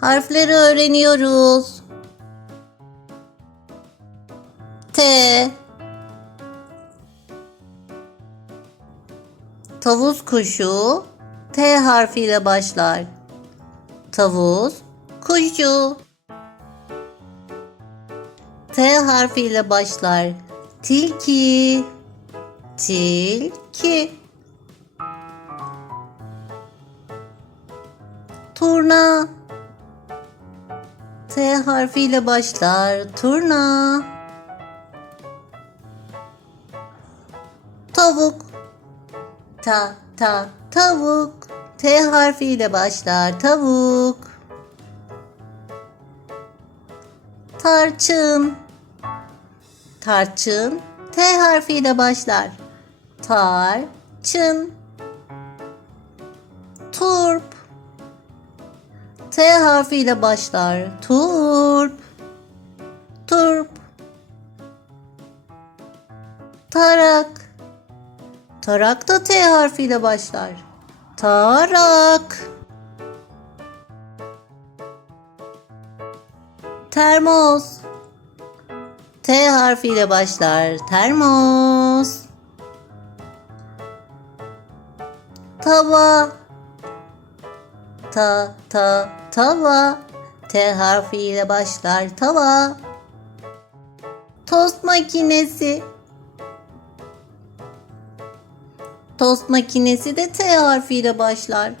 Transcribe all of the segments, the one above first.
Harfleri öğreniyoruz. T Tavus kuşu T harfiyle başlar. Tavus kuşu T harfiyle başlar. Tilki Tilki Turna T harfiyle başlar. Turna Tavuk Ta ta tavuk T harfiyle başlar. Tavuk Tarçın Tarçın T harfiyle başlar. Tarçın Turp T harfiyle başlar. Turp Turp Tarak Tarak da T harfiyle başlar. Tarak Termos T harfiyle başlar. Termos. Tava. Ta ta tava. T harfiyle başlar. Tava. Tost makinesi. Tost makinesi de T harfiyle başlar.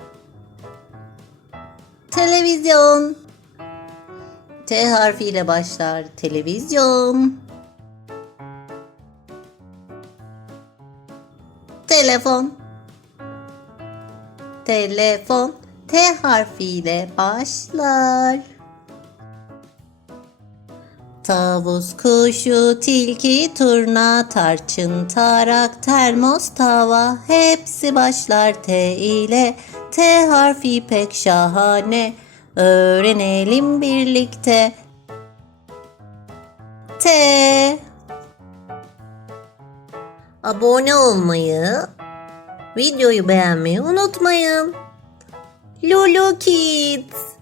Televizyon. T harfiyle başlar. Televizyon. Telefon. Telefon. T harfiyle başlar. Tavus, kuşu, tilki, turna, tarçın, tarak, termos, tava hepsi başlar T ile. T harfi pek şahane. Öğrenelim birlikte. T Abone olmayı, videoyu beğenmeyi unutmayın. Lulu Kids